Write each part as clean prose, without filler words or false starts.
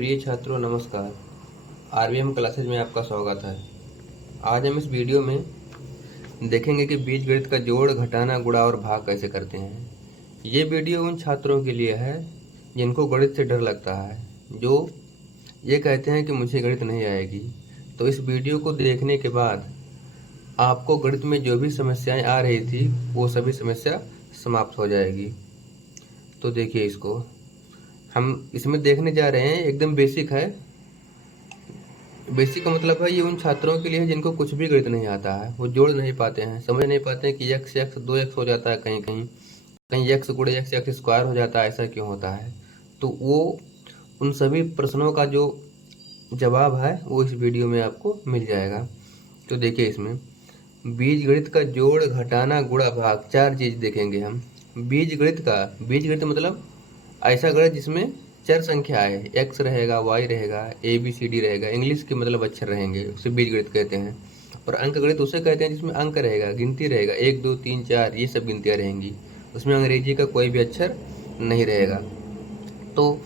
प्रिय छात्रों नमस्कार। आरवीएम क्लासेज में आपका स्वागत है। आज हम इस वीडियो में देखेंगे कि बीजगणित का जोड़, घटाना, गुणा और भाग कैसे करते हैं। ये वीडियो उन छात्रों के लिए है जिनको गणित से डर लगता है, जो ये कहते हैं कि मुझे गणित नहीं आएगी। तो इस वीडियो को देखने के बाद आपको गणित में जो भी समस्याएं आ रही थी वो सभी समस्या समाप्त हो जाएगी। तो देखिए, इसको हम इसमें देखने जा रहे हैं। एकदम बेसिक है। बेसिक का मतलब है ये उन छात्रों के लिए है जिनको कुछ भी गणित नहीं आता है, वो जोड़ नहीं पाते हैं, समझ नहीं पाते हैं कि x x 2x हो जाता है, कहीं कहीं कहीं x गुणे x x स्क्वायर हो जाता है, ऐसा क्यों होता है। तो वो उन सभी प्रश्नों का जो जवाब है वो इस वीडियो में आपको मिल जाएगा। तो देखिए, इसमें बीजगणित का जोड़, घटाना, गुणा, भाग, चार चीज देखेंगे हम। बीजगणित मतलब ऐसा गणित जिसमें चर संख्या है, एक्स रहेगा, वाई रहेगा, ए बी सी डी रहेगा, इंग्लिश के मतलब अक्षर रहेंगे, उसे बीजगणित कहते हैं। और अंक गणित उसे कहते हैं जिसमें अंक रहेगा, गिनती रहेगा, 1 2 3 4 ये सब गिनतियाँ रहेंगी, उसमें अंग्रेजी का कोई भी अक्षर नहीं रहेगा। तो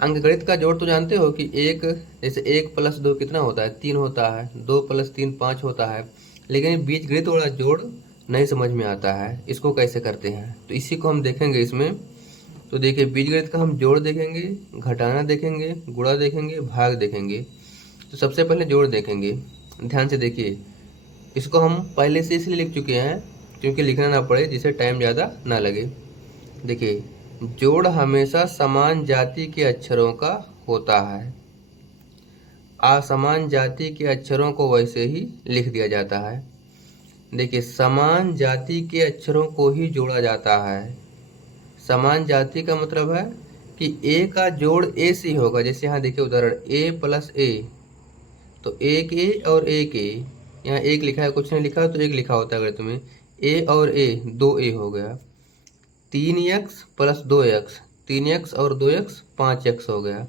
अंक गणित का जोड़ तो जानते हो कि एक, जैसे 1 + 2 कितना होता है, 3 होता है, 2 + 3 5 होता है। लेकिन बीजगणित वाला जोड़ नहीं समझ में आता है, इसको कैसे करते हैं, तो इसी को हम देखेंगे इसमें। तो देखिए, बीजगणित का हम जोड़ देखेंगे, घटाना देखेंगे, गुणा देखेंगे, भाग देखेंगे। तो सबसे पहले जोड़ देखेंगे। ध्यान से देखिए, इसको हम पहले से इसलिए लिख चुके हैं क्योंकि लिखना ना पड़े, जिससे टाइम ज़्यादा ना लगे। देखिए, जोड़ हमेशा समान जाति के अक्षरों का होता है, असमान जाति के अक्षरों को वैसे ही लिख दिया जाता है। देखिए, समान जाति के अक्षरों को ही जोड़ा जाता है। समान जाति का मतलब है कि ए का जोड़ ए से ही होगा। जैसे यहाँ देखिए उदाहरण, ए + ए, तो एक ए और एक ए, यहाँ एक लिखा है, कुछ नहीं लिखा तो एक लिखा होता है अगर तुम्हें। ए और ए 2a हो गया। 3x + 2x, 3x और 2x 5x हो गया।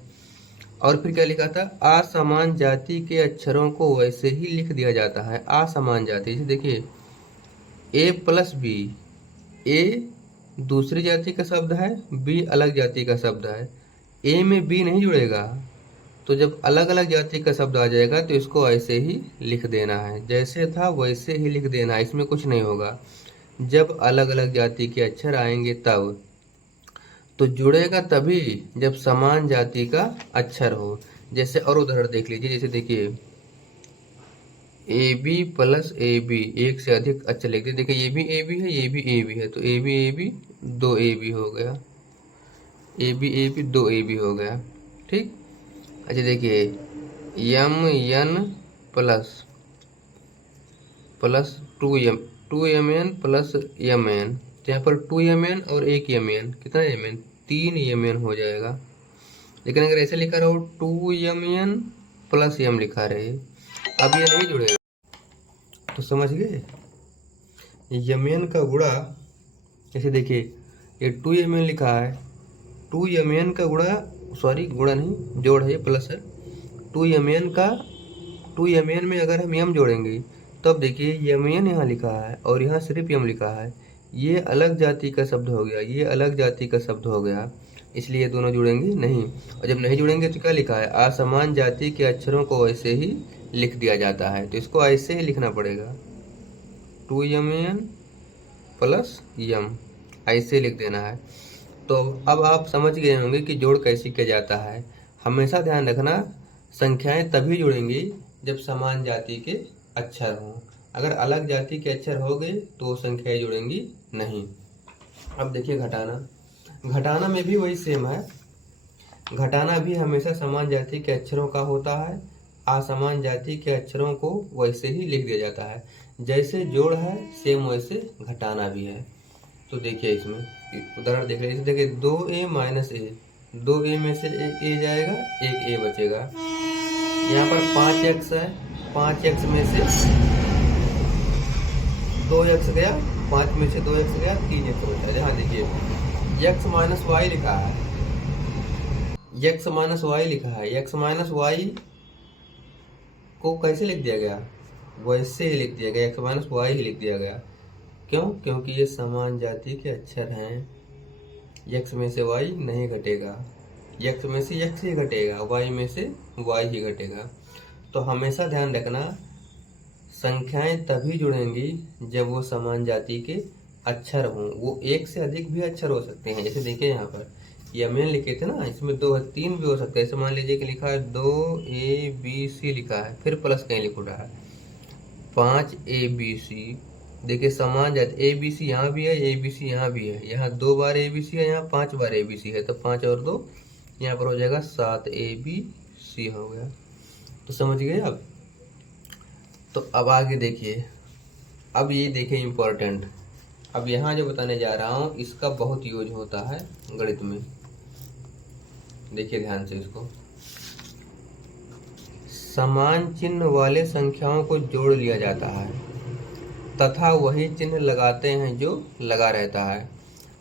और फिर क्या लिखा था, असमान जाति के अक्षरों को वैसे ही लिख दिया जाता है। असमान जाति, जैसे देखिए a + b, ए दूसरी जाति का शब्द है, बी अलग जाति का शब्द है, ए में बी नहीं जुड़ेगा। तो जब अलग अलग जाति का शब्द आ जाएगा तो इसको ऐसे ही लिख देना है, जैसे था वैसे ही लिख देना है, इसमें कुछ नहीं होगा। जब अलग अलग जाति के अक्षर आएंगे तब तो जुड़ेगा तभी जब समान जाति का अक्षर हो। जैसे और उदाहरण देख लीजिए, जैसे देखिए ए बी + ए बी, एक से अधिक अक्षर लिख दिए। देखिए, ये भी ए बी है, ये भी ए बी है, तो ए बी 2ab हो गया, ए बी 2ab हो गया। ठीक। अच्छा देखिए, M N plus 2mn + mn, तो यहाँ पर 2mn और एक mn, कितना mn, 3mn हो जाएगा। लेकिन अगर ऐसे लिखा रहो 2mn + m लिखा रहे, अब ये नहीं जुड़ेगा। तो समझ गए, mn का गुणा, जैसे देखिए ये 2mn लिखा है, 2mn का गुणा, सॉरी गुणा नहीं, जोड़ है, ये प्लस है। 2mn में अगर हम m जोड़ेंगे तब देखिए mn यहाँ लिखा है और यहाँ सिर्फ m लिखा है, ये अलग जाति का शब्द हो गया, ये अलग जाति का शब्द हो गया, इसलिए ये दोनों जुड़ेंगे नहीं। और जब नहीं जुड़ेंगे तो क्या लिखा है, असमान जाति के अक्षरों को वैसे ही लिख दिया जाता है, तो इसको ऐसे ही लिखना पड़ेगा, 2mn + m, ऐसे लिख देना है। तो अब आप समझ गए होंगे कि जोड़ कैसे किया जाता है। हमेशा ध्यान रखना, संख्याएं तभी जुड़ेंगी जब समान जाति के अक्षर हों। अगर अलग जाति के अक्षर हो गए तो संख्याएं जुड़ेंगी नहीं। अब देखिए घटाना में भी वही सेम है। घटाना भी हमेशा समान जाति के अक्षरों का होता है, असमान जाति के अक्षरों को वैसे ही लिख दिया जाता है। जैसे जोड़ है सेम वैसे घटाना भी है। तो देखिए, इसमें उदाहरण देख लीजिए, देखिए 2a - a, 2a में से एक a जाएगा, एक a बचेगा। यहाँ पर 5x है, 5x में से 2x गया, 5 में से 2x गया, 3x बचा। यहाँ देखिए x - y लिखा है, x - y लिखा है, x - y को कैसे लिख दिया गया, वैसे ही लिख दिया गया, x - y ही लिख दिया गया। क्यों? क्योंकि ये समान जाति के अक्षर हैं, x में से y नहीं घटेगा। x में से x ही घटेगा, y में से y ही घटेगा। तो हमेशा ध्यान रखना, संख्याएं तभी जुड़ेंगी जब वो समान जाति के अक्षर हों। वो एक से अधिक भी अक्षर हो सकते हैं। जैसे देखिए यहाँ पर ये मैंने लिखे थे ना, इसमें 2 3 भी हो सकते हैं। जैसे मान लीजिए कि लिखा है 2ABC लिखा है, फिर प्लस कहीं लिख रहा है 5ABC। देखिए समान जाति ABC यहाँ भी है, ABC यहाँ भी है, यहाँ 2 बार ABC है, यहाँ 5 बार ABC है, तो 5 और 2 यहाँ पर हो जाएगा 7ABC हो गया। तो समझ गए अब। तो अब आगे देखिए, अब ये देखिए इम्पोर्टेंट, अब यहाँ जो बताने जा रहा हूँ इसका बहुत यूज होता है गणित में। देखिए ध्यान से इसको, समान चिन्ह वाले संख्याओं को जोड़ लिया जाता है तथा वही चिन्ह लगाते हैं जो लगा रहता है।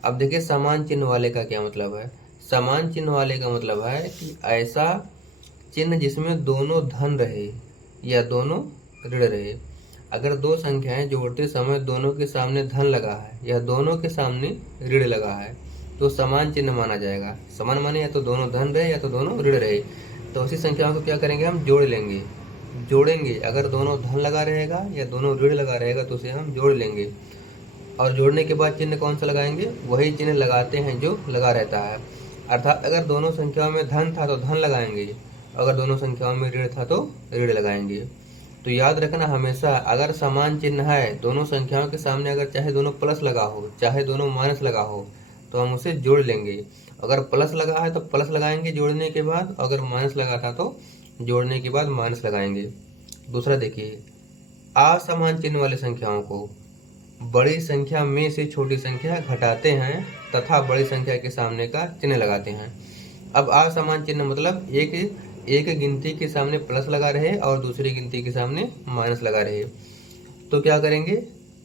अब देखिए समान चिन्ह वाले का क्या मतलब है। समान चिन्ह वाले का मतलब है कि ऐसा चिन्ह जिसमें दोनों धन रहे या दोनों ऋण रहे। अगर दो संख्याएं जोड़ते समय दोनों के सामने धन लगा है या दोनों के सामने ऋण लगा है तो समान चिन्ह माना जाएगा। समान माने या तो दोनों धन रहे या तो दोनों ऋण रहे। तो उसी संख्याओं को क्या करेंगे, हम जोड़ लेंगे, जोड़ेंगे। अगर दोनों धन लगा रहेगा या दोनों ऋण लगा रहेगा तो उसे हम जोड़ लेंगे। और जोड़ने के बाद चिन्ह कौन सा लगाएंगे, वही चिन्ह लगाते हैं जो लगा रहता है। अर्थात अगर दोनों संख्याओं में धन था तो धन लगाएंगे, अगर दोनों संख्याओं में ऋण था तो ऋण लगाएंगे। तो याद रखना हमेशा, अगर समान चिन्ह है दोनों संख्याओं के सामने, अगर चाहे दोनों प्लस लगा हो चाहे दोनों माइनस लगा हो तो हम उसे जोड़ लेंगे। अगर प्लस लगा है तो प्लस लगाएंगे जोड़ने के बाद, अगर माइनस लगा था तो जोड़ने के बाद माइनस लगाएंगे। दूसरा देखिए, असमान चिन्ह वाली संख्याओं को बड़ी संख्या में से छोटी संख्या घटाते हैं तथा बड़ी संख्या के सामने का चिन्ह लगाते हैं। अब असमान चिन्ह मतलब एक गिनती के सामने प्लस लगा रहे और दूसरी गिनती के सामने माइनस लगा रहे। तो क्या करेंगे,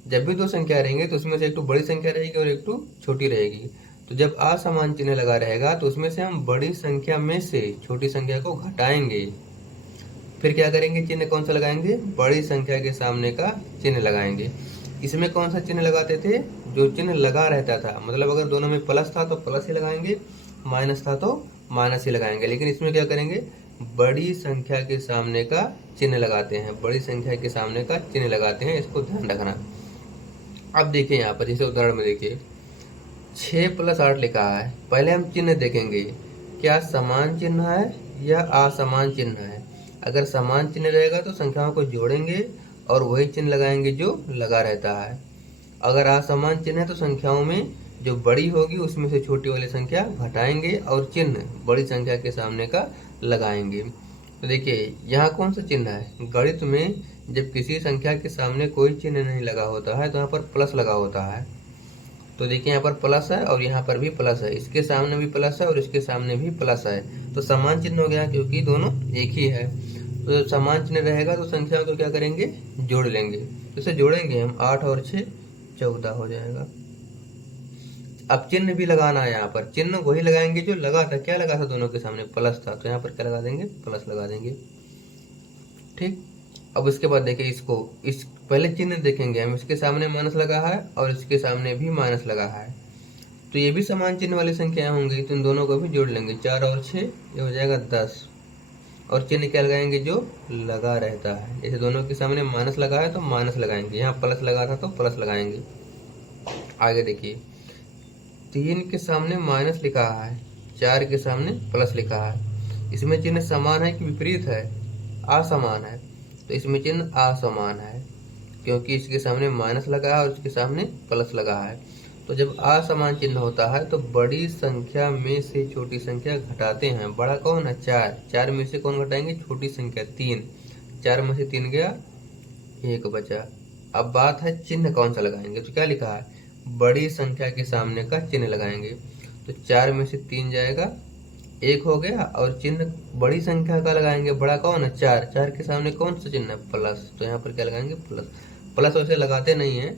जब भी दो संख्या रहेंगे तो उसमें से एक तो बड़ी संख्या रहेगी और एक तो छोटी रहेगी। तो जब असमान चिन्ह लगा रहेगा तो उसमें से हम बड़ी संख्या में से छोटी संख्या को घटाएंगे। फिर क्या करेंगे, चिन्ह कौन सा लगाएंगे, बड़ी संख्या के सामने का चिन्ह लगाएंगे। इसमें कौन सा चिन्ह लगाते थे, जो चिन्ह लगा रहता था। मतलब अगर दोनों में प्लस था तो प्लस ही लगाएंगे, माइनस था तो माइनस ही लगाएंगे। लेकिन इसमें क्या करेंगे, बड़ी संख्या के सामने का चिन्ह लगाते हैं, बड़ी संख्या के सामने का चिन्ह लगाते हैं। इसको ध्यान रखना। अब देखिए यहाँ पर जैसे उदाहरण में देखिए 6 + 8 लिखा है। पहले हम चिन्ह देखेंगे, क्या समान चिन्ह है या असमान चिन्ह है। अगर समान चिन्ह रहेगा तो संख्याओं को जोड़ेंगे और वही चिन्ह लगाएंगे जो लगा रहता है। अगर असमान चिन्ह है तो संख्याओं में जो बड़ी होगी उसमें से छोटी वाली संख्या घटाएंगे और चिन्ह बड़ी संख्या के सामने का लगाएंगे। तो देखिए यहाँ कौन सा चिन्ह है, गणित में जब किसी संख्या के सामने कोई चिन्ह नहीं लगा होता है तो यहाँ पर प्लस लगा होता है। तो देखिए यहाँ पर प्लस है और यहाँ पर भी प्लस है, इसके सामने भी प्लस है और इसके सामने भी प्लस है। तो समान चिन्ह हो गया क्योंकि दोनों एक ही है। तो समान चिन्ह रहेगा तो संख्या को क्या करेंगे, जोड़ लेंगे। तो इसे जोड़ेंगे हम, 8 और 6 14 हो जाएगा। अब चिन्ह भी लगाना है, यहाँ पर चिन्ह वही लगाएंगे जो लगा था। क्या लगा था, दोनों के सामने प्लस था, तो यहाँ पर क्या लगा देंगे, प्लस लगा देंगे। ठीक। अब इसके बाद देखिए इसको, इस पहले चिन्ह देखेंगे हम, इसके सामने माइनस लगा है और इसके सामने भी माइनस लगा है। तो ये भी समान चिन्ह वाली संख्याएं होंगी, तो इन दोनों को भी जोड़ लेंगे। 4 और 6 ये हो जाएगा 10। और चिन्ह क्या लगाएंगे, जो लगा रहता है। जैसे दोनों के सामने माइनस लगा है तो माइनस लगाएंगे, यहाँ प्लस लगा था तो प्लस लगाएंगे। आगे देखिए 3 के सामने माइनस लिखा है, 4 के सामने प्लस लिखा है। इसमें चिन्ह समान है कि विपरीत है, असमान है। तो इसमें चिन्ह असमान है क्योंकि इसके सामने माइनस लगा है और इसके सामने प्लस लगा है। तो जब असमान चिन्ह होता है तो बड़ी संख्या में से छोटी संख्या घटाते हैं। बड़ा कौन है, 4, 4 में से कौन घटाएंगे, छोटी संख्या 3। 4 में से 3 गया, 1 बचा। अब बात है चिन्ह कौन सा लगाएंगे। तो क्या लिखा है, बड़ी संख्या के सामने का चिन्ह लगाएंगे। तो 4 में से 3 जाएगा, 1 हो गया। और चिन्ह बड़ी संख्या का लगाएंगे, बड़ा कौन है, 4। 4 के सामने कौन सा चिन्ह है, प्लस। तो यहाँ पर क्या लगाएंगे, प्लस। प्लस वैसे लगाते नहीं है,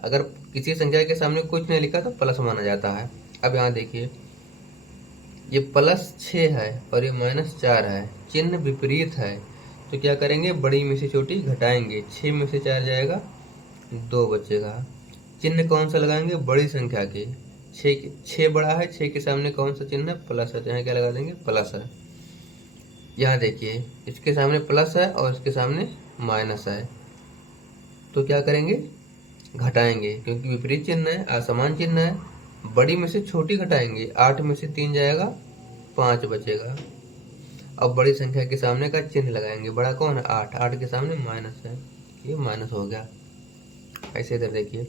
अगर किसी संख्या के सामने कुछ नहीं लिखा तो प्लस माना जाता है। अब यहाँ देखिए ये +6 है और ये -4 है, चिन्ह विपरीत है। तो क्या करेंगे, बड़ी में से छोटी घटाएंगे। 6 में से 4 जाएगा, 2 बचेगा। चिन्ह कौन सा लगाएंगे, बड़ी संख्या के। छः बड़ा है, 6 के सामने कौन सा चिन्ह है? प्लस है, तो यहाँ क्या लगा देंगे? प्लस है। यहाँ देखिए इसके सामने प्लस है और इसके सामने माइनस है, तो क्या करेंगे? घटाएंगे, क्योंकि विपरीत चिन्ह है, असमान चिन्ह है। बड़ी में से छोटी घटाएंगे, 8 में से 3 जाएगा, 5 बचेगा। अब बड़ी संख्या के सामने का चिन्ह लगाएंगे। बड़ा कौन है? 8, 8 के सामने माइनस है, ये माइनस हो गया। ऐसे इधर देखिए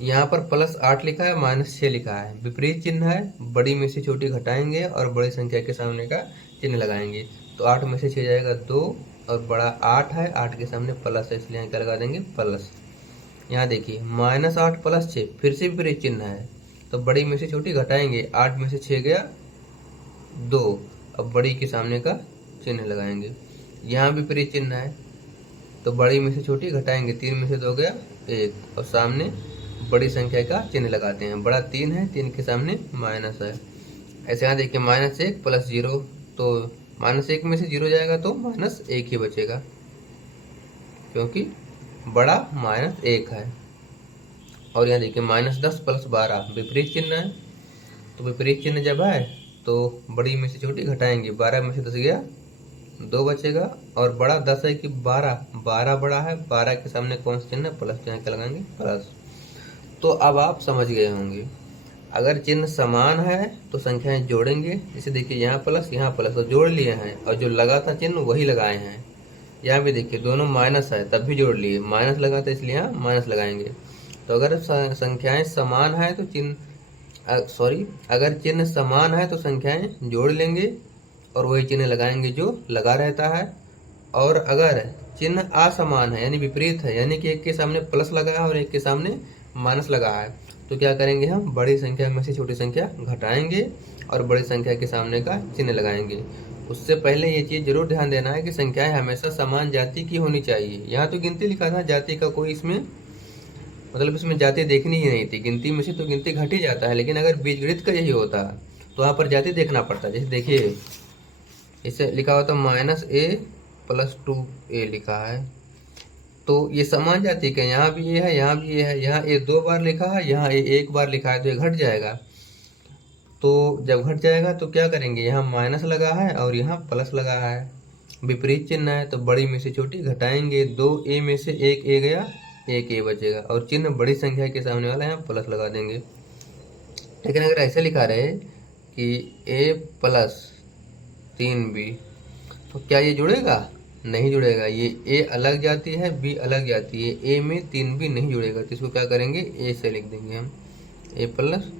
यहाँ पर +8 लिखा है, -6 लिखा है, विपरीत चिन्ह है। बड़ी में से छोटी घटाएंगे और बड़ी संख्या के सामने का चिन्ह लगाएंगे, तो 8 में से 6 जाएगा 2, और बड़ा 8 है, 8 के सामने प्लस है, इसलिए यहाँ क्या लगा देंगे? प्लस। यहाँ देखिए -8 + 6 फिर से विपरीत चिन्ह है, तो बड़ी में से छोटी घटाएंगे, 8 में से 6 गया 2, अब बड़ी के सामने का चिन्ह लगाएंगे। यहाँ विपरीत चिन्ह है, तो बड़ी में से छोटी घटाएंगे, 3 में से 2 गया 1, और सामने बड़ी संख्या का चिन्ह लगाते हैं। बड़ा 3 है, 3 के सामने माइनस है। ऐसे यहाँ देखिए -1 + 0, तो -1 में से 0 जाएगा तो -1 ही बचेगा, क्योंकि बड़ा -1 है। और यहाँ देखिए -10 + 12 विपरीत चिन्ह है, तो विपरीत चिन्ह जब है तो बड़ी में से छोटी घटाएंगे, 12 में से 10 गया 2 बचेगा, और बड़ा 10 है कि 12, 12 बड़ा है, 12 के सामने कौन सा चिन्ह है? प्लस, यहाँ क्या लगाएंगे? प्लस। तो अब आप समझ गए होंगे, अगर चिन्ह समान है तो संख्याएं जोड़ेंगे। जैसे देखिए यहाँ प्लस तो जोड़ लिए हैं, और जो लगा था चिन्ह वही लगाए हैं। यहाँ भी देखिए दोनों माइनस है, तब भी जोड़ लिए, माइनस लगा था इसलिए यहाँ माइनस लगाएंगे। तो अगर संख्याएं समान है तो अगर चिन्ह समान है तो संख्याएं जोड़ लेंगे और वही चिन्ह लगाएंगे जो लगा रहता है। और अगर चिन्ह असमान है यानी विपरीत है, यानी कि एक के सामने प्लस लगा है और एक के सामने माइनस लगा है, तो क्या करेंगे? हम बड़ी संख्या में से छोटी संख्या घटाएंगे और बड़ी संख्या के सामने का चिन्ह लगाएंगे। उससे पहले ये चीज जरूर ध्यान देना है कि संख्याएं हमेशा समान जाति की होनी चाहिए। यहाँ तो गिनती लिखा था, जाति का कोई इसमें मतलब इसमें जाति देखनी ही नहीं थी। गिनती में से तो गिनती घट ही जाता है, लेकिन अगर बीजगणित का यही होता तो वहाँ पर जाति देखना पड़ता। जैसे देखिए इसे लिखा होता -a + 2a लिखा है, तो ये समान जाति का, यहाँ भी ये है, यहाँ भी ये है। यहाँ a 2 बार लिखा है, यहाँ a 1 बार लिखा है, तो ये घट जाएगा। तो जब घट जाएगा तो क्या करेंगे? यहाँ माइनस लगा है और यहाँ प्लस लगा है, विपरीत चिन्ह है, तो बड़ी में से छोटी घटाएंगे, 2a में से 1a गया, 1a बचेगा, और चिन्ह बड़ी संख्या के सामने वाला यहाँ प्लस लगा देंगे। लेकिन अगर ऐसे लिखा रहे कि a + 3b, तो क्या ये जुड़ेगा? नहीं जुड़ेगा। ये a अलग जाती है, b अलग जाती है, a में 3b नहीं जुड़ेगा, तो इसको क्या करेंगे? a से लिख देंगे हम, a +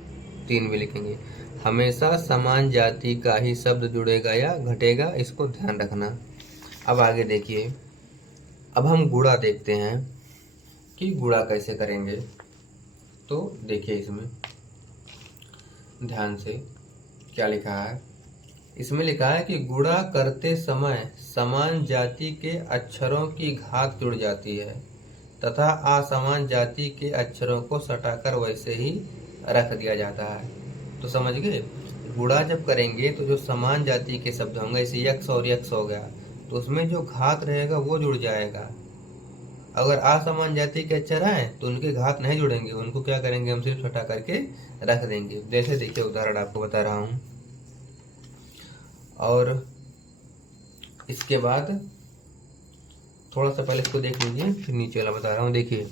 3b लिखेंगे। हमेशा समान जाति का ही शब्द जुड़ेगा या घटेगा, इसको ध्यान रखना। अब आगे देखिए, अब हम गुणा देखते हैं कि गुणा कैसे करेंगे। तो देखिए इसमें ध्यान से क्या लिखा है। इसमें लिखा है कि गुणा करते समय समान जाति के अक्षरों की घात जुड़ जाती है तथा असमान जाति के अक्षरों को सटाकर वैसे ही रख दिया जाता है। तो समझ गए, गुणा जब करेंगे तो जो समान जाति के शब्द होंगे, जैसे यक्स और यक्स हो गया, तो उसमें जो घात रहेगा वो जुड़ जाएगा। अगर असमान जाति के अक्षर हैं तो उनके घात नहीं जुड़ेंगे, उनको क्या करेंगे? हम सिर्फ हटा करके रख देंगे। जैसे देखिए उदाहरण आपको बता रहा हूँ, और इसके बाद थोड़ा सा पहले इसको देख लीजिए, फिर नीचे वाला बता रहा हूँ। देखिए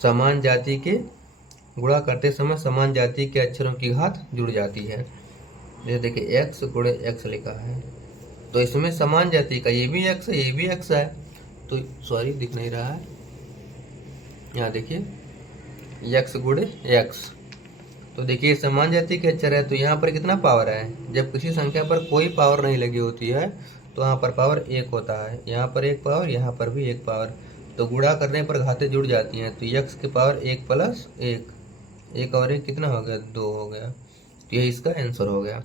समान जाति के गुणा करते समय समान जाति के अक्षरों की घात जुड़ जाती है। जैसे देखिए x गुणे x लिखा है, तो इसमें समान जाति का ये भी x है, ये भी x है, तो सॉरी दिख नहीं रहा है, यहाँ देखिए x गुणे x, तो देखिए समान जाति के अक्षर है, तो यहाँ पर कितना पावर है? जब किसी संख्या पर कोई पावर नहीं लगी होती है तो यहाँ पर पावर 1 होता है, यहाँ पर 1 पावर, यहाँ पर भी 1 पावर, तो गुणा करने पर घातें जुड़ जाती हैं। तो x की पावर 1 + 1, 1 और 1 कितना हो गया? 2 हो गया, तो यही इसका आंसर हो गया।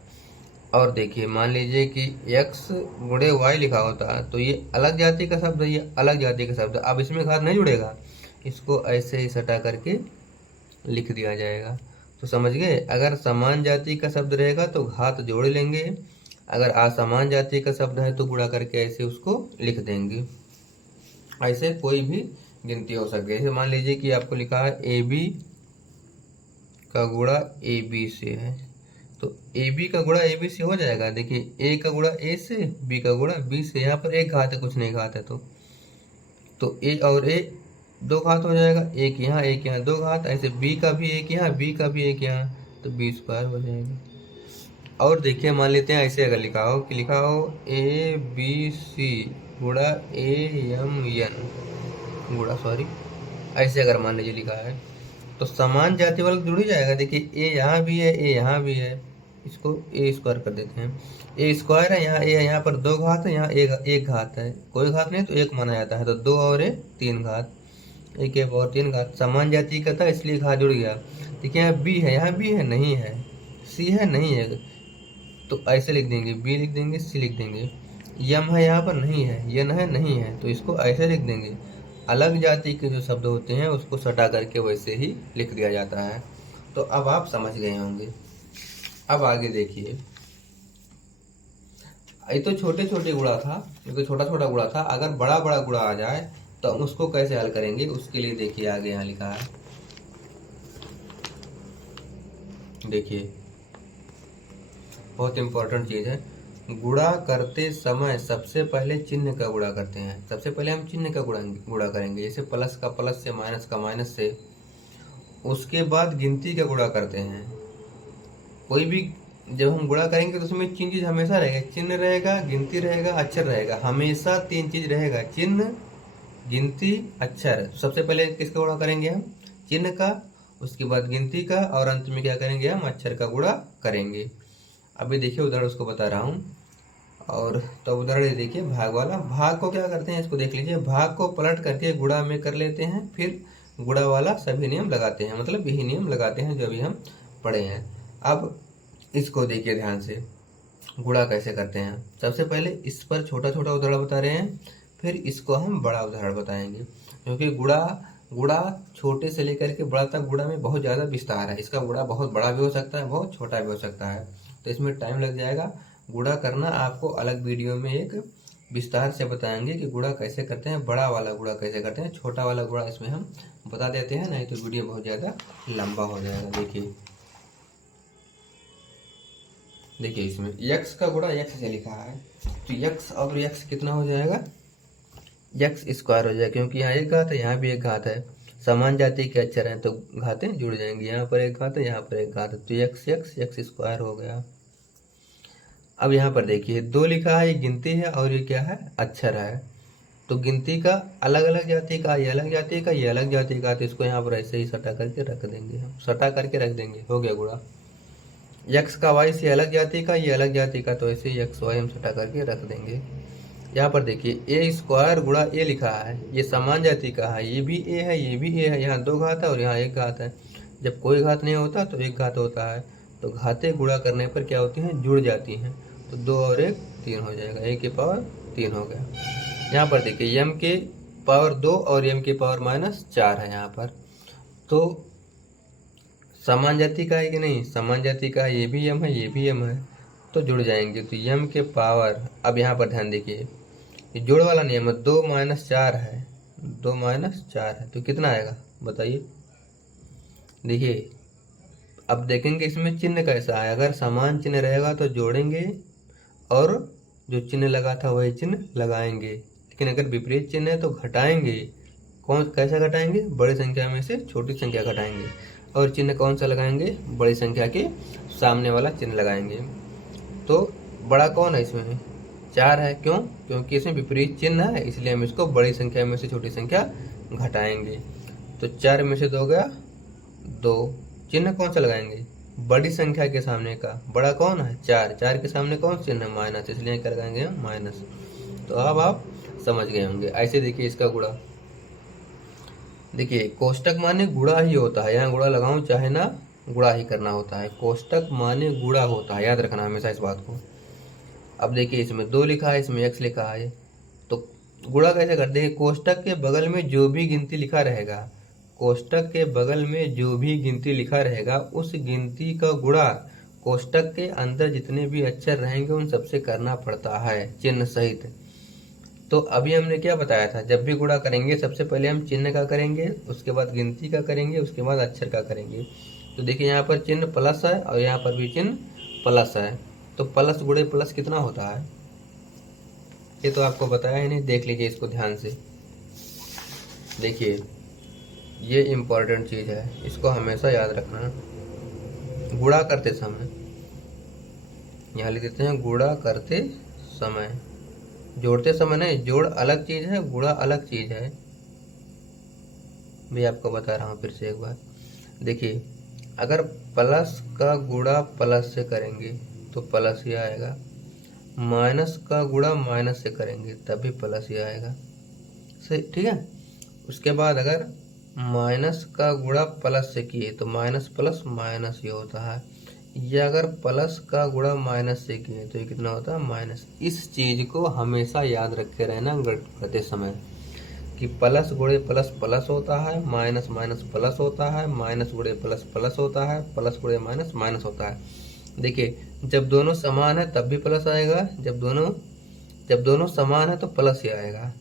और देखिए मान लीजिए कि x गुणे y लिखा होता है, तो ये अलग जाति का शब्द है, ये अलग जाति का शब्द है, अब इसमें घात नहीं जुड़ेगा, इसको ऐसे ही सटा करके लिख दिया जाएगा। तो समझ गए, अगर समान जाति का शब्द रहेगा तो घात जोड़ लेंगे, अगर असमान जाति का शब्द है तो गुणा करके ऐसे उसको लिख देंगे। ऐसे कोई भी गिनती हो सकती है। जैसे मान लीजिए कि आपको लिखा है AB का गुणा ए बी से है, तो ए बी का गुणा ए बी से हो जाएगा। देखिए ए का गुणा ए से, बी का गुणा बी से, यहाँ पर एक घात है कुछ नहीं घात है, तो ए और ए दो घात हो जाएगा, एक यहाँ दो घात, ऐसे बी का भी एक यहाँ, बी का भी एक यहाँ, तो बी स्क्वायर हो जाएगा। और देखिए मान लेते हैं ऐसे अगर लिखा हो कि लिखा हो ए बी सी गुणा ए एम एन गुणा सॉरी ऐसे अगर मान लीजिए लिखा है, तो समान जाति वाला जुड़ ही जाएगा। देखिए ए यहाँ भी है, ए यहाँ भी है, इसको ए स्क्वायर कर देते हैं। ए स्क्वायर है, यहाँ ए है, यहाँ पर दो घात है, यहाँ एक घात है, कोई घात नहीं तो एक माना जाता है, तो दो और ए तीन घात, एक और तीन घात, समान जाति का था इसलिए घात जुड़ गया। देखिए यहाँ बी है, यहाँ बी है नहीं है, सी है नहीं है, तो ऐसे लिख देंगे, बी लिख देंगे, सी लिख देंगे। यम है यहाँ पर नहीं है, यन है नहीं है, तो इसको ऐसे लिख देंगे। अलग जाति के जो शब्द होते हैं उसको सटा करके वैसे ही लिख दिया जाता है। तो अब आप समझ गए होंगे। अब आगे देखिए, ये तो छोटे छोटे गुणा था, ये तो छोटा छोटा गुणा था, अगर बड़ा बड़ा गुणा आ जाए तो हम उसको कैसे हल करेंगे, उसके लिए देखिए आगे यहाँ लिखा है। देखिए बहुत इंपॉर्टेंट चीज है, गुणा करते समय सबसे पहले चिन्ह का गुणा करते हैं। सबसे पहले हम चिन्ह का गुणा करेंगे, जैसे प्लस का प्लस से, माइनस का माइनस से। उसके बाद गिनती का गुणा करते हैं। कोई भी जब हम गुणा करेंगे तो उसमें तीन चीज हमेशा रहेगा, चिन्ह रहेगा, गिनती रहेगा, अक्षर रहेगा, हमेशा तीन चीज रहेगा, चिन्ह, गिनती, अक्षर। सबसे पहले किसका गुणा करेंगे हम, चिन्ह का, उसके बाद गिनती का, और अंत में क्या करेंगे हम, अक्षर का गुणा करेंगे। अभी देखिए उदाहरण उसको बता रहा हूँ, और तो उदाहरण देखिए भाग वाला। भाग को क्या करते हैं इसको देख लीजिए, भाग को पलट करके गुणा में कर लेते हैं, फिर गुणा वाला सभी नियम लगाते हैं, मतलब यही नियम लगाते हैं जो अभी हम पढ़े हैं। अब इसको देखिए ध्यान से, गुणा कैसे करते हैं। सबसे पहले इस पर छोटा छोटा उदाहरण बता रहे हैं, फिर इसको हम बड़ा उदाहरण बताएंगे, क्योंकि गुणा छोटे से लेकर के बड़ा तक गुणा में बहुत ज़्यादा विस्तार है। इसका गुणा बहुत बड़ा भी हो सकता है, बहुत छोटा भी हो सकता है, तो इसमें टाइम लग जाएगा। गुणा करना आपको अलग वीडियो में एक विस्तार से बताएंगे कि गुणा कैसे करते हैं, बड़ा वाला गुणा कैसे करते हैं, छोटा वाला गुणा इसमें हम बता देते हैं, नहीं तो वीडियो बहुत ज़्यादा लंबा हो जाएगा। देखिए इसमें यक्स का गुणा यक्स से लिखा है, तो यक्स और यक्स कितना हो जाएगा, यक्स स्क्वायर हो जाएगा, क्योंकि यहाँ एक घात है, यहाँ भी एक घात है, समान जाति के अक्षर हैं तो घातें जुड़ जाएंगी, यहाँ पर एक घात है, यहाँ पर एक घात है, तो यक्स यक्स यक्स स्क्वायर हो गया। अब यहाँ पर देखिए दो लिखा है, ये गिनती है और ये क्या है, अक्षर है। तो गिनती का अलग अलग जाति का, ये अलग जाति का, ये अलग जाति का, तो इसको यहाँ पर ऐसे ही सटा करके रख देंगे, हम सटा करके रख देंगे, हो गया गुणा। यक्स का वाई से अलग जाति का, ये अलग जाति का, तो ऐसे यक्स वाई हम सटा करके रख देंगे। यहाँ पर देखिए ए स्क्वायर गुणा ए लिखा है, ये समान जाति का है, ये भी ए है, ये भी ए है, यहाँ दो घात है और यहाँ एक घात है। जब कोई घात नहीं होता तो एक घात होता है, तो घातें गुणा करने पर क्या होती हैं, जुड़ जाती हैं, तो दो और एक तीन हो जाएगा, ए की पावर तीन हो गया। यहाँ पर देखिए एम के पावर दो और एम की पावर -4 है यहाँ पर, तो समान जाति का है कि नहीं, समान जाति का, ये भी एम है, ये भी एम है, तो जुड़ जाएंगे, तो एम के पावर। अब यहाँ पर ध्यान देखिए, ये जोड़ वाला नियम है, 2 - 4 है, 2 - 4 है, तो कितना आएगा बताइए। देखिए अब देखेंगे इसमें चिन्ह कैसा है, अगर समान चिन्ह रहेगा तो जोड़ेंगे और जो चिन्ह लगा था वही चिन्ह लगाएंगे, लेकिन अगर विपरीत चिन्ह है तो घटाएंगे। कौन कैसा घटाएंगे, बड़ी संख्या में से छोटी संख्या घटाएंगे, और चिन्ह कौन सा लगाएंगे, बड़ी संख्या के सामने वाला चिन्ह लगाएंगे। तो बड़ा कौन है इसमें, 4 है, क्यों, क्योंकि इसमें विपरीत चिन्ह है, इसलिए हम इसको बड़ी संख्या में से छोटी संख्या घटाएंगे। तो 4 में से 2 गया 2, चिन्ह कौन सा लगाएंगे, बड़ी संख्या के सामने का, बड़ा कौन है 4, 4 के सामने कौन चिन्ह है, माइनस, इसलिए क्या लगाएंगे हम माइनस। तो अब आप समझ गए होंगे। ऐसे देखिए इसका गुणा, देखिए कोष्टक माने गुणा ही होता है, यहाँ गुणा लगाऊं चाहे ना गुणा ही करना होता है, कोष्टक माने गुणा होता है, याद रखना हमेशा इस बात को। अब देखिए इसमें 2 लिखा है, इसमें x लिखा है, तो गुणा कैसे करते हैं, कोष्टक के बगल में जो भी गिनती लिखा रहेगा, कोष्टक के बगल में जो भी गिनती लिखा रहेगा उस गिनती का गुणा कोष्टक के अंदर जितने भी अक्षर रहेंगे उन सबसे करना पड़ता है, चिन्ह सहित। तो अभी हमने क्या बताया था, जब भी गुणा करेंगे सबसे पहले हम चिन्ह का करेंगे, उसके बाद गिनती का करेंगे, उसके बाद अक्षर का करेंगे। तो देखिए यहाँ पर चिन्ह प्लस है और यहाँ पर भी चिन्ह प्लस है, तो प्लस गुणे प्लस कितना होता है, ये तो आपको बताया ही नहीं, देख लीजिए इसको ध्यान से। देखिए ये इम्पोर्टेंट चीज़ है, इसको हमेशा याद रखना। गुणा करते समय, यहाँ लिख देते हैं गुणा करते समय, जोड़ते समय नहीं, जोड़ अलग चीज़ है, गुणा अलग चीज़ है, मैं आपको बता रहा हूँ फिर से एक बार। देखिए अगर प्लस का गुणा प्लस से करेंगे तो प्लस ही आएगा, माइनस का गुणा माइनस से करेंगे तब भी प्लस ही आएगा, सही, ठीक है। उसके बाद अगर माइनस का गुणा प्लस से किए तो माइनस प्लस माइनस ही होता है, या अगर प्लस का गुणा माइनस से किए तो ये कितना होता है, माइनस। इस चीज़ को हमेशा याद रखे रहना करते समय कि प्लस गुणे प्लस प्लस होता है, माइनस माइनस प्लस होता है, माइनस गुणे प्लस प्लस होता है, प्लस गुणे माइनस माइनस होता है। देखिए जब दोनों समान है तब भी प्लस आएगा, जब दोनों समान है तो प्लस ही आएगा,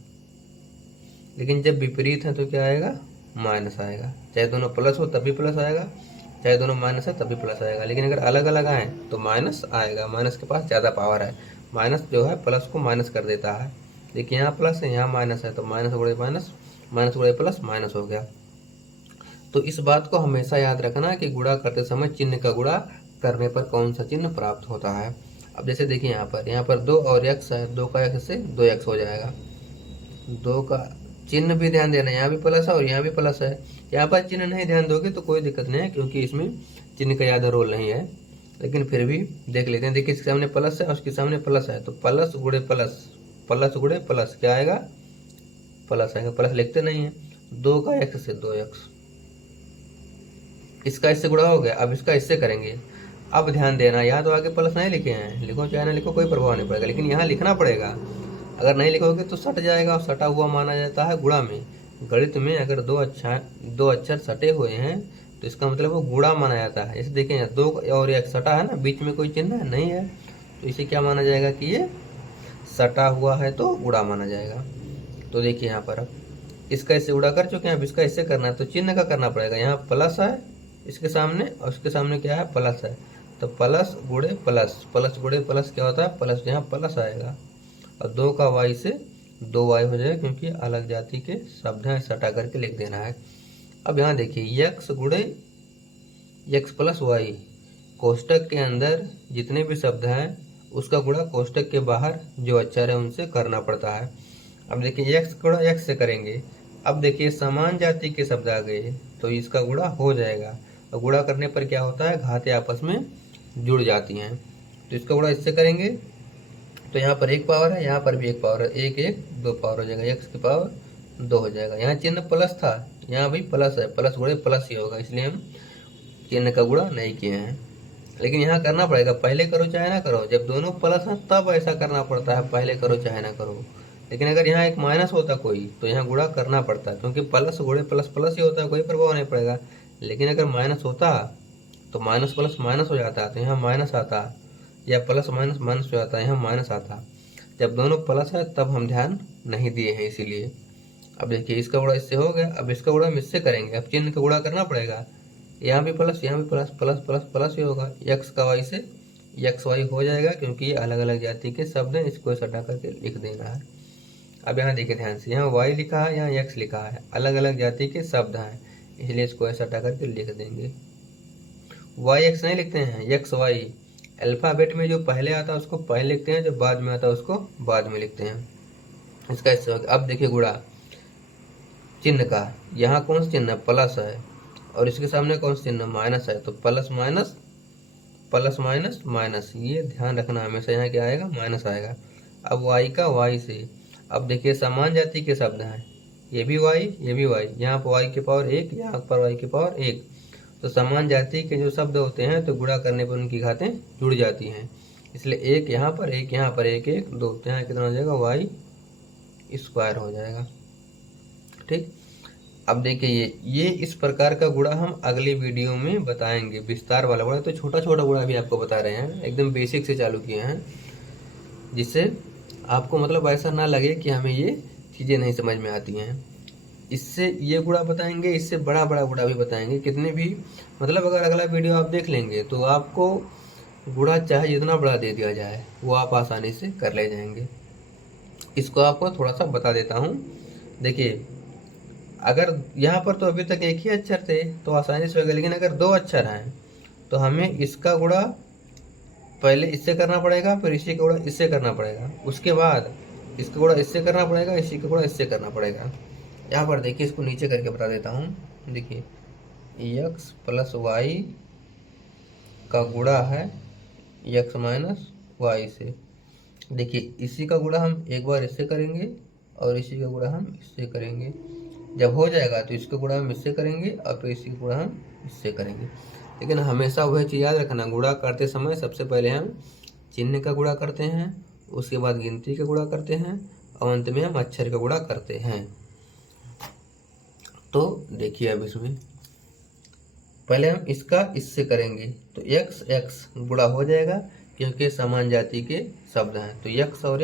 लेकिन जब विपरीत है तो क्या आएगा, माइनस आएगा। चाहे दोनों प्लस हो तब भी प्लस आएगा, चाहे दोनों माइनस है तब भी प्लस आएगा, लेकिन अगर अलग अलग आए तो माइनस आएगा, माइनस के पास ज़्यादा पावर है, माइनस जो है प्लस को माइनस कर देता है। देखिए यहाँ प्लस है यहाँ माइनस है, तो माइनस गुणे माइनस, माइनस गुणे प्लस, माइनस हो गया। तो इस बात को हमेशा याद रखना कि गुणा करते समय चिन्ह का गुणा करने पर कौन सा चिन्ह प्राप्त होता है। अब जैसे देखिए यहाँ पर 2 और x है, 2 का x से 2x हो जाएगा। 2 का चिन्ह भी ध्यान देना, यहाँ भी प्लस है और यहाँ भी प्लस है। यहाँ पर चिन्ह नहीं ध्यान दोगे तो कोई दिक्कत नहीं है, क्योंकि इसमें चिन्ह का ज़्यादा रोल नहीं है, लेकिन फिर भी देख लेते हैं। देखिए इसके सामने प्लस है और उसके सामने प्लस है, तो प्लस गुणे प्लस, प्लस गुणे प्लस क्या आएगा, प्लस आएगा, प्लस लिखते नहीं है। 2 का x से 2x, इसका इससे गुणा हो गया, अब इसका इससे करेंगे। अब ध्यान देना, यहाँ तो आगे प्लस नहीं लिखे हैं, लिखो चाहे ना लिखो कोई प्रभाव नहीं पड़ेगा, लेकिन यहाँ लिखना पड़ेगा। अगर नहीं लिखोगे तो सट जाएगा, और सटा हुआ माना जाता है गुणा में। गणित में अगर दो अक्षर सटे हुए हैं तो इसका मतलब वो गुणा माना जाता है। जैसे देखें यहाँ 2 और 1 सटा है ना, बीच में कोई चिन्ह है नहीं है, तो इसे क्या माना जाएगा कि ये सटा हुआ है, तो गुणा माना जाएगा। तो देखिए यहाँ पर अब इसका इससे गुणा कर चुके हैं, अब इसका इससे करना है तो चिन्ह का करना पड़ेगा। यहाँ प्लस है इसके सामने और उसके सामने क्या है, प्लस है, तो प्लस गुणे प्लस, प्लस गुणे प्लस क्या होता है, प्लस, यहाँ प्लस आएगा, और 2 का y से 2y हो जाएगा, क्योंकि अलग जाति के शब्द हैं, सटा करके लिख देना है। अब यहाँ देखिए x गुणे x प्लस वाई, कोष्टक के अंदर जितने भी शब्द हैं उसका गुणा कोष्टक के बाहर जो अक्षर है उनसे करना पड़ता है। अब देखिए x गुणा x से करेंगे। अब देखिए समान जाति के शब्द आ गए तो इसका गुणा हो जाएगा, और गुणा करने पर क्या होता है, घातें आपस में जुड़ जाती हैं, तो इसका गुणा इससे करेंगे तो यहाँ पर 1 पावर है, यहाँ पर भी 1 पावर है, 1 1 2 पावर हो जाएगा, x की पावर 2 हो जाएगा। यहाँ चिन्ह प्लस था, यहाँ भी प्लस है, प्लस गुणे प्लस ही होगा, इसलिए हम चिन्ह का गुणा नहीं किए हैं। लेकिन यहाँ करना पड़ेगा, पहले करो चाहे ना करो, जब दोनों प्लस हैं तब ऐसा करना पड़ता है, पहले करो चाहे ना करो। लेकिन अगर यहाँ एक माइनस होता कोई तो यहाँ गुणा करना पड़ता है, क्योंकि प्लस गुणे प्लस प्लस ही होता है, कोई प्रभाव नहीं पड़ेगा। लेकिन अगर माइनस होता तो माइनस प्लस माइनस हो जाता, तो यहाँ माइनस आता, या प्लस माइनस माइनस हो जाता है, यहाँ माइनस आता। जब दोनों प्लस है तब हम ध्यान नहीं दिए हैं, इसीलिए। अब देखिए इसका गुणा इससे हो गया, अब इसका गुणा हम इससे करेंगे, अब चिन्ह का गुणा करना पड़ेगा, यहाँ भी प्लस यहाँ भी प्लस, प्लस प्लस प्लस ही होगा, x का y से एक्स वाई हो जाएगा, क्योंकि ये अलग अलग जाति के शब्द हैं, इसको सटा करके लिख देना है। अब यहाँ देखिए ध्यान से, यहाँ y लिखा है, यहाँ x लिखा है, अलग अलग जाति के शब्द हैं, इसलिए इसको ऐसा हटा करके लिख देंगे। y x नहीं लिखते हैं, x y, अल्फाबेट में जो पहले आता है उसको पहले लिखते हैं, जो बाद में आता है उसको बाद में लिखते हैं। इसका इससे हो गया। अब देखिए गुणा चिन्ह का, यहाँ कौन सा चिन्ह है, प्लस है, और इसके सामने कौन सा चिन्ह, माइनस है, तो plus minus plus minus minus, ये ध्यान रखना हमेशा, यहाँ क्या आएगा, माइनस आएगा। अब y का y से, अब देखिए समान जाति के शब्द हैं, ये भी y ये भी y, यहाँ पर y की पावर 1, यहाँ पर y की पावर 1, तो समान जाति के जो शब्द होते हैं तो गुणा करने पर उनकी घातें जुड़ जाती हैं, इसलिए 1 यहाँ पर 1 यहाँ पर 1 1 2, तो यहाँ कितना हो जाएगा, y स्क्वायर हो जाएगा। ठीक, अब देखिए ये इस प्रकार का गुणा हम अगली वीडियो में बताएंगे, विस्तार वाला गुणा। तो छोटा छोटा गुणा भी आपको बता रहे हैं, एकदम बेसिक से चालू किए हैं, जिससे आपको मतलब ऐसा ना लगे कि हमें ये चीज़ें नहीं समझ में आती हैं। इससे ये गुणा बताएंगे, इससे बड़ा बड़ा गुणा भी बताएंगे, कितने भी मतलब अगर अगला वीडियो आप देख लेंगे तो आपको गुणा चाहे जितना बड़ा दे दिया जाए वो आप आसानी से कर ले जाएंगे। इसको आपको थोड़ा सा बता देता हूँ। देखिए अगर यहाँ पर तो अभी तक एक ही अक्षर थे तो आसानी से होगा, लेकिन अगर दो अक्षर हैं तो हमें इसका गुणा पहले इससे करना पड़ेगा, फिर इसी का गुणा इससे करना पड़ेगा, उसके बाद इसका गुणा इससे करना पड़ेगा, इसी का गुणा इससे करना पड़ेगा। यहाँ पर देखिए इसको नीचे करके बता देता हूँ। देखिए x प्लस वाई का गुणा है x माइनस वाई से। देखिए इसी का गुणा हम एक बार इससे करेंगे और इसी का गुणा हम इससे करेंगे। जब हो जाएगा तो इसका गुणा हम इससे करेंगे और फिर इसी का गुणा हम इससे करेंगे। लेकिन हमेशा वह चीज़ याद रखना, गुणा करते समय सबसे पहले हम चिन्ह का गुणा करते हैं, उसके बाद गिनती का गुणा करते हैं और अंत में हम अक्षर का गुणा करते हैं। तो देखिए अब इसमें पहले हम इसका इससे करेंगे तो x x गुणा हो जाएगा क्योंकि समान जाति के शब्द हैं, तो x और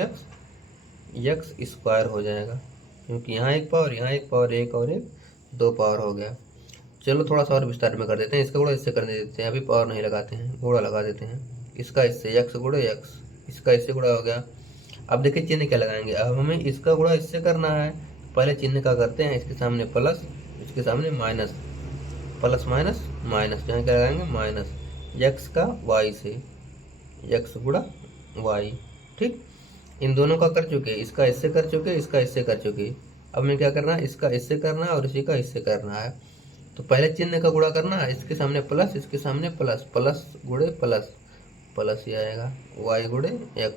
x स्क्वायर हो जाएगा क्योंकि यहाँ एक पावर यहाँ एक पावर, एक और एक दो पावर हो गया। चलो थोड़ा सा और विस्तार में कर देते हैं, इसका गुणा इससे करने देते हैं, अभी पावर नहीं लगाते हैं, गुणा लगा देते हैं। इसका इससे x गुणा x, इसका इससे गुणा हो गया। अब देखिए चिन्ह क्या लगाएंगे, अब हमें इसका गुणा इससे करना है, पहले चिन्ह का करते हैं, इसके सामने प्लस इसके सामने माइनस, प्लस माइनस माइनस, यहाँ क्या लगाएंगे माइनस, x का y से, x गुणा y। ठीक, इन दोनों का कर चुके, इसका इससे कर चुके, इसका इससे कर चुके। अब हमें क्या करना है, इसका इससे करना है और इसी का इससे करना है। तो पहले चिन्ह का गुणा करना है, इसके सामने प्लस इसके सामने प्लस, प्लस गुणे प्लस, प्लस ही आएगा y गुणे x।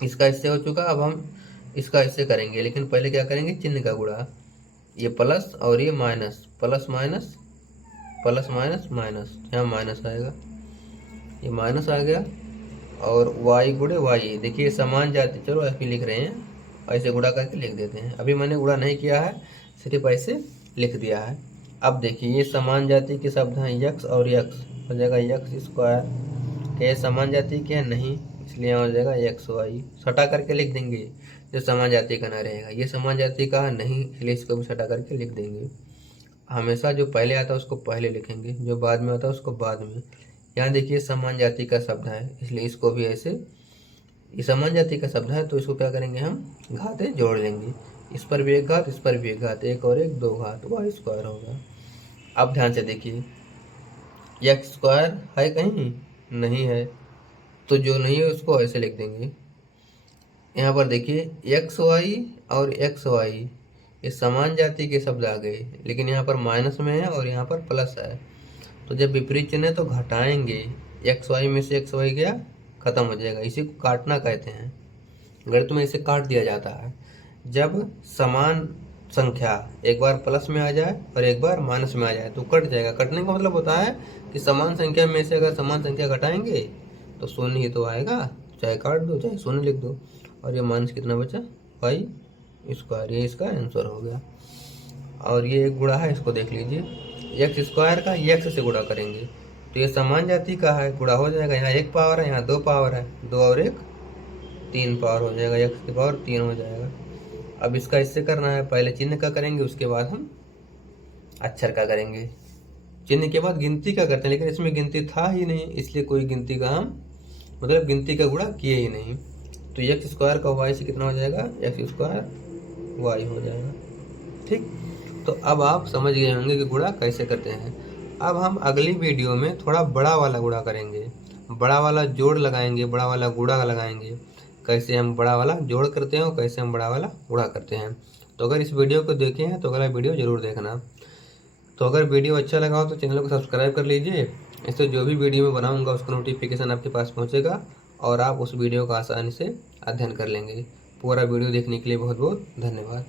इसका इससे हो चुका, अब हम इसका इससे करेंगे, लेकिन पहले क्या करेंगे चिन्ह का गुणा, ये प्लस और ये minus, plus minus plus minus minus, यहाँ माइनस आएगा, ये माइनस आ गया और y गुणे y। देखिए समान जाति, चलो ऐसे लिख रहे हैं, ऐसे गुणा करके लिख देते हैं। अभी मैंने गुणा नहीं किया है, सिर्फ ऐसे लिख दिया है। अब देखिए ये समान जाति के शब्द हैं, x और x हो जाएगा x स्क्वायर। क्या ये समान जाति के हैं? नहीं, इसलिए यहाँ हो जाएगा x y। सटा करके लिख देंगे जो समान जाति का ना रहेगा, ये समान जाति का है नहीं, इसलिए इसको भी सटा करके लिख देंगे। हमेशा जो पहले आता है उसको पहले लिखेंगे, जो बाद में आता है उसको बाद में। यहाँ देखिए समान जाति का शब्द है, इसलिए इसको भी ऐसे, ये समान जाति का शब्द है तो इसको क्या करेंगे हम घातें जोड़ लेंगे, इस पर भी एक घात, इस पर भी एक घात, एक और एक दो घात, y स्क्वायर होगा। अब ध्यान से देखिए x स्क्वायर है कहीं नहीं है, तो जो नहीं है उसको ऐसे लिख देंगे। यहाँ पर देखिए एक्स वाई और एक्स वाई ये समान जाति के शब्द आ गए, लेकिन यहाँ पर माइनस में है और यहाँ पर प्लस है, तो जब विपरीत चिन्ह है तो घटाएंगे, एक्स वाई में से एक्स वाई गया खत्म हो जाएगा। इसी को काटना कहते हैं, गणित में इसे काट दिया जाता है। जब समान संख्या एक बार प्लस में आ जाए और एक बार माइनस में आ जाए तो कट जाएगा। कटने का मतलब होता है कि समान संख्या में से अगर समान संख्या घटाएंगे तो शून्य ही तो आएगा, चाहे काट दो चाहे शून्य लिख दो। और ये माइनस कितना बचा वाई स्क्वायर, ये इसका आंसर हो गया। और ये एक गुणा है, इसको देख लीजिए, एक्स स्क्वायर का एक्स से गुणा करेंगे तो ये समान जाति का है, गुणा हो जाएगा। यहाँ एक पावर है, यहाँ दो पावर है, दो और एक तीन पावर हो जाएगा, एक्स की पावर तीन हो जाएगा। अब इसका इससे करना है, पहले चिन्ह का करेंगे उसके बाद हम अक्षर का करेंगे। चिन्ह के बाद गिनती का करते हैं, लेकिन इसमें गिनती था ही नहीं, इसलिए कोई गिनती का हम मतलब गिनती का गुणा किए ही नहीं। तो एक्स स्क्वायर का वाई से कितना हो जाएगा, एक्स स्क्वायर वाई हो जाएगा। ठीक, तो अब आप समझ गए होंगे कि गुणा कैसे करते हैं। अब हम अगली वीडियो में थोड़ा बड़ा वाला गुणा करेंगे, बड़ा वाला जोड़ लगाएंगे, बड़ा वाला गुणा लगाएंगे, कैसे हम बड़ा वाला जोड़ करते हैं और कैसे हम बड़ा वाला गुणा करते हैं। तो अगर इस वीडियो को देखे हैं तो अगला वीडियो ज़रूर देखना। तो अगर वीडियो अच्छा लगा हो तो चैनल को सब्सक्राइब कर लीजिए, इससे जो भी वीडियो मैं बनाऊंगा उसका नोटिफिकेशन आपके पास पहुंचेगा और आप उस वीडियो का आसानी से अध्ययन कर लेंगे। पूरा वीडियो देखने के लिए बहुत बहुत धन्यवाद।